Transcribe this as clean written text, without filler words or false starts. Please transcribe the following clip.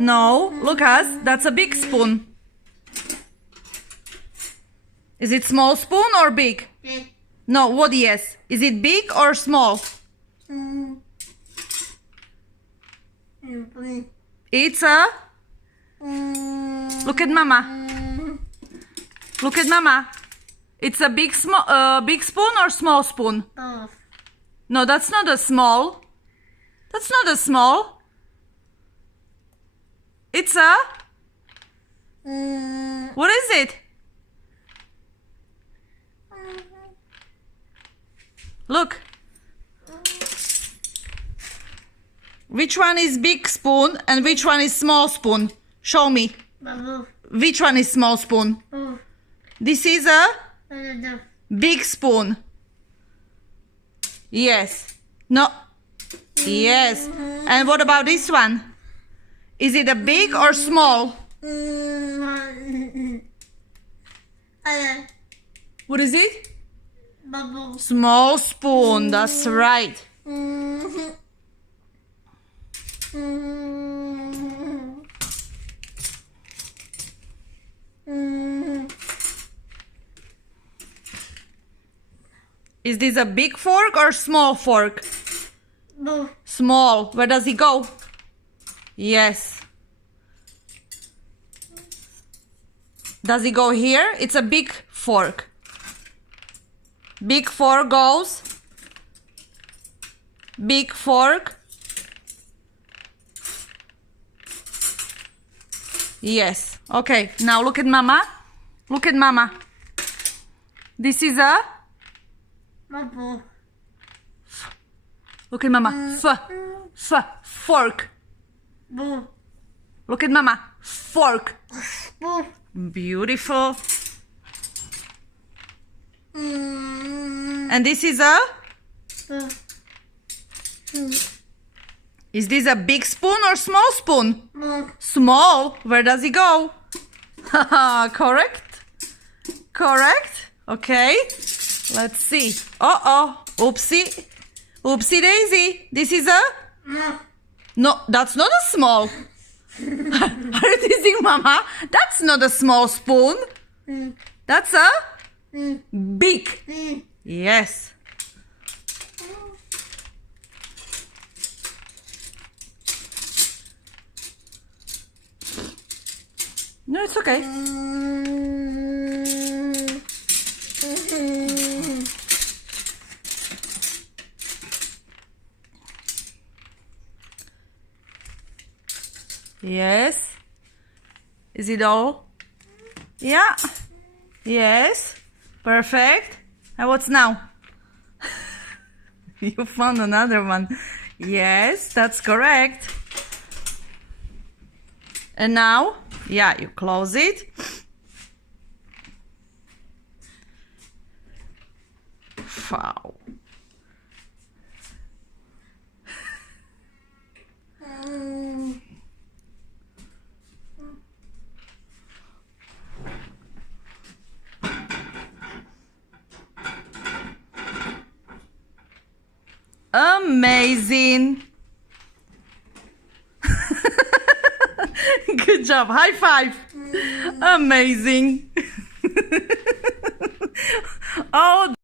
No, Lucas, that's a big spoon. Is it small spoon or big? Big. No, what yes? Is it big or small? It's a... Look at mama. Look at mama. It's a big spoon or small spoon? Both. No, that's not a small. That's not a small. It's a... What is it? Look. Which one is big spoon and which one is small spoon? Show me. Both. Which one is small spoon? Both. This is a Both. big spoon. Yes. No. Yes. And what about this one? Is it a big or small? What is it? Bubble. Small spoon. That's right. Is this a big fork or small fork? Both. Small. Where does it go? Yes. Does it go here? It's a big fork. Big fork goes. Big fork. Yes. Okay. Now look at mama. Look at mama. This is a... Bubble. Look at mama. Fork. Both. Look at mama. Fork. Both. Beautiful. And this is a... Is this a big spoon or small spoon? Small. Where does it go? Correct. Correct. Okay. Let's see. Uh-oh. Oopsie. Oopsie daisy. This is a... No, that's not a small. Are you teasing mama? That's not a small spoon. That's a... Big. Yes. No, it's okay. Yes. Is it all? Yeah. Yes. Perfect. And what's now? You found another one. Yes, that's correct. And now, yeah, you close it. Wow. Amazing. Good job. High five. Amazing. Oh.